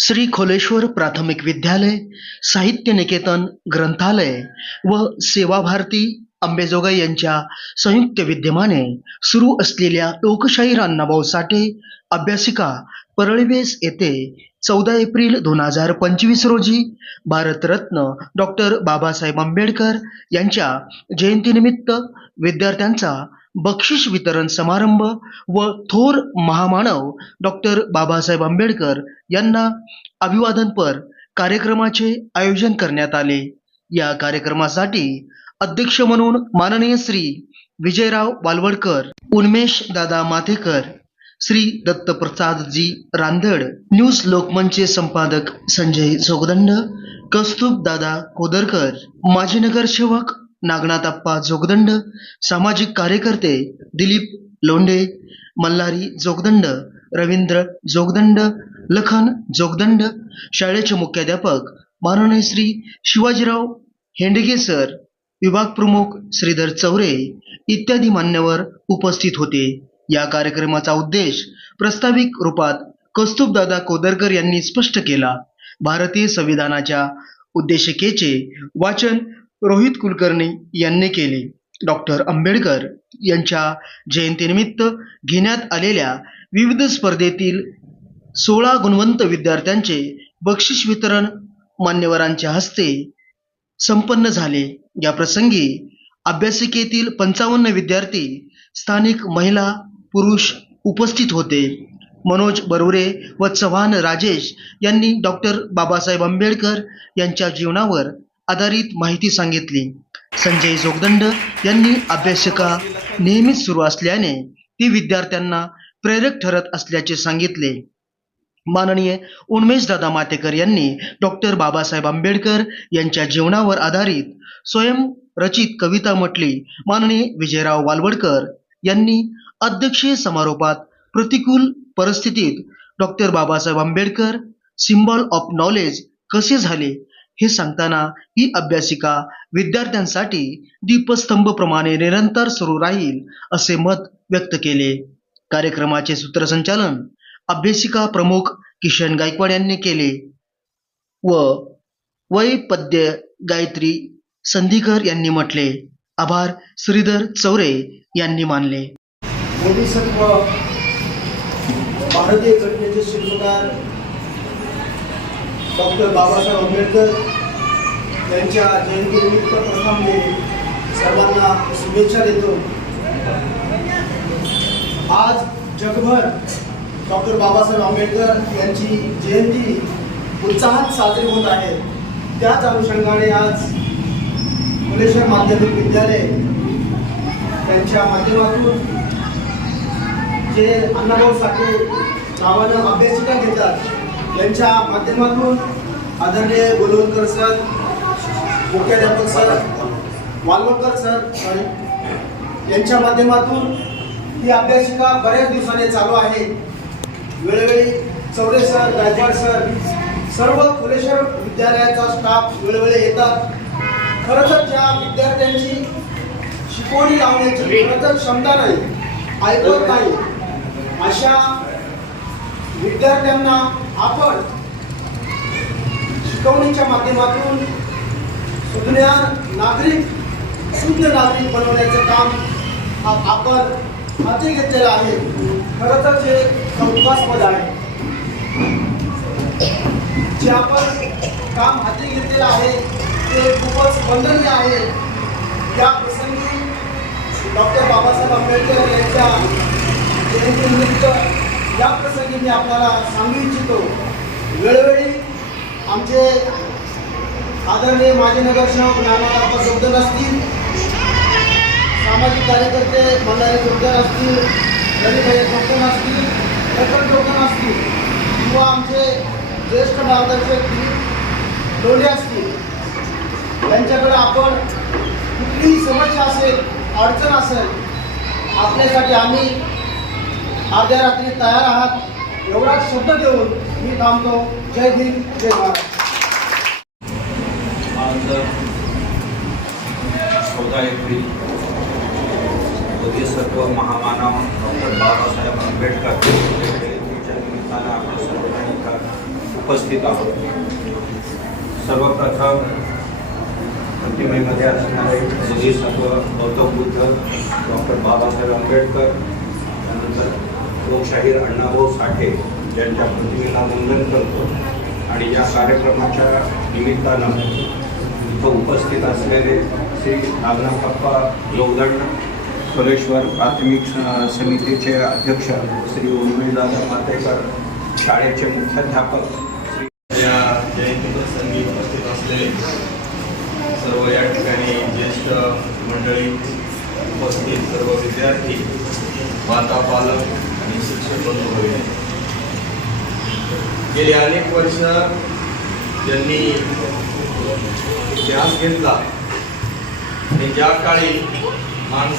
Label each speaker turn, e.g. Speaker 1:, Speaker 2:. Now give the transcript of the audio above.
Speaker 1: श्री खोलेश्वर प्राथमिक विद्यालय साहित्य निकेतन ग्रंथालय व सेवा भारती अंबेजोगाई यांच्या संयुक्त विद्यमाने सुरू असलेल्या लोकशाहीर अण्णाभाऊ साठे अभ्यासिका परळवेस येथे चौदा एप्रिल दोन हजार पंचवीस रोजी भारतरत्न डॉक्टर बाबासाहेब आंबेडकर यांच्या जयंतीनिमित्त विद्यार्थ्यांचा बक्षीस वितरण समारंभ व थोर महामानव डॉक्टर बाबासाहेब आंबेडकर यांना अभिवादनपर कार्यक्रमाचे आयोजन करण्यात आले. या कार्यक्रमासाठी अध्यक्ष म्हणून माननीय श्री विजयराव वालवडकर उन्मेष दादा माथेकर श्री दत्तप्रसादजी रांधड न्यूज लोकमंचचे संपादक संजय जोगदंड कौस्तुभ दादा कोदरकर माजी नगरसेवक नागनाथप्पा जोगदंड सामाजिक कार्यकर्ते दिलीप लोंढे मल्हारी जोगदंड रवींद्र जोगदंड लखन जोगदंड शाळेचे मुख्याध्यापक माननीय श्री शिवाजीराव हेंडगे सर विभाग प्रमुख श्रीधर चौरे इत्यादी मान्यवर उपस्थित होते. या कार्यक्रमाचा उद्देश प्रस्ताविक रूपात कौस्तुभदादा कोदरकर यांनी स्पष्ट केला. भारतीय संविधानाच्या उद्देशिकेचे वाचन रोहित कुलकर्णी यांनी केली. डॉक्टर आंबेडकर यांच्या जयंतीनिमित्त घेण्यात आलेल्या विविध स्पर्धेतील सोळा गुणवंत विद्यार्थ्यांचे बक्षीस वितरण मान्यवरांच्या हस्ते संपन्न झाले. या प्रसंगी अभ्यासिकेतील पंचावन्न विद्यार्थी स्थानिक महिला पुरुष उपस्थित होते. मनोज बरुरे व चव्हाण राजेश यांनी डॉक्टर बाबासाहेब आंबेडकर यांच्या जीवनावर आधारित माहिती सांगितली. संजय जोगदंड यांनी अभ्यासिका नेहमीच सुरू असल्याने ती विद्यार्थ्यांना प्रेरक ठरत असल्याचे सांगितले. माननीय उन्मेश दादा मातेकर यांनी डॉक्टर बाबासाहेब आंबेडकर यांच्या जीवनावर आधारित स्वयंरचित कविता म्हटली. माननीय विजयराव वालवडकर यांनी अध्यक्षीय समारोपात प्रतिकूल परिस्थितीत doctor Babasaheb Ambedkar symbol of knowledge कसे झाले? हे सांगताना ही अभ्यासिका विद्यार्थ्यांसाठी दीपस्तंभप्रमाणे निरंतर सुरू राहील असे मत व्यक्त केले. कार्यक्रमाचे सूत्रसंचालन अभ्यासिका प्रमुख किशन गायकवाड यांनी केले व वै पद्य गायत्री संधीकर यांनी म्हटले. आभार श्रीधर चौरे यांनी मानले.
Speaker 2: भारतीय घटनेचे शिल्पकार डॉक्टर बाबासाहेब आंबेडकर त्यांच्या जयंतीनिमित्त प्रथम मी सर्वांना शुभेच्छा देतो. आज जगभर डॉक्टर बाबासाहेब आंबेडकर यांची जयंती उत्साहात साजरी होत आहे. त्याच अनुषंगाने आज मुलेश्वर माध्यमिक विद्यालय त्यांच्या माध्यमातून जे अण्णाभाऊ साठे नावानं अभ्यासिका घेतात यांच्या माध्यमातून आदरणीय गोलवलकर सर मुख्याध्यापक सर वालवडकर सर यांच्या माध्यमातून ही अभ्यासिका बऱ्याच दिवसाने चालू आहे. वेळोवेळी चौरे सर गायकवाड सर सर्व फुलेश्वर विद्यालयाचा स्टाफ वेळोवेळी येतात. खरंतर ज्या विद्यार्थ्यांची शिकवणी लावण्याची खरंतर क्षमता नाही ऐकत नाही अशा विद्यार्थ्यांना आपण शिकवणीच्या माध्यमातून सुज्ञान नागरिक शुद्ध नागरिक बनवण्याचं काम आपण हाती घेतलेलं आहे. खरं तर जे कौतुकास्पद आहे जे आपण काम हाती घेतलेलं आहे ते खूपच वंदनीय आहे. या प्रसंगी डॉक्टर बाबासाहेब आंबेडकर यांच्या जयंतीनिमित्त या प्रसंगी मी आपल्याला सांगू इच्छितो. वेळोवेळी आमचे आदरणीय माजी नगरसेवक नानाबाबा जोगदन असतील सामाजिक कार्यकर्ते मंडारी जोगदन असतील रविभाई जोगदन असतील प्रकट जोगदन असतील किंवा आमचे ज्येष्ठ मार्गदर्शक लोणे असतील यांच्याकडे आपण कुठलीही समस्या असेल अडचण असेल आपल्यासाठी आम्ही अर्ध्या रात्री तयार आहात. एवढाच शब्द देऊन मी थांबतो. जय हिंद जय महाराज
Speaker 3: आज चौदा एप्रिल सर्व महामानव डॉक्टर बाबासाहेब आंबेडकर यांच्या निमित्तानं आपण सर्व उपस्थित आहोत. सर्वप्रथम प्रतिमेमध्ये असणारे बोधिसत्व गौतम बुद्ध डॉक्टर बाबासाहेब आंबेडकर त्यानंतर लोकशाहीर अण्णाभाऊ साठे यांच्या प्रतिमेला वंदन करतो. आणि या कार्यक्रमाच्या निमित्तानं इथं उपस्थित असलेले श्री नागनाथप्पा योगदंड सोलेश्वर प्राथमिक समितीचे अध्यक्ष श्री उर्मिळदादा मातेकर शाळेचे मुख्याध्यापक श्री
Speaker 4: या जयंतीप्रसंगी उपस्थित असलेले सर्व या ठिकाणी ज्येष्ठ मंडळी उपस्थित सर्व विद्यार्थी माता पालक आणि शिक्षक बंधू भगिनी गेली अनेक वर्ष ज्यांनी ध्यास घेतला. आणि ज्या काळी माणूस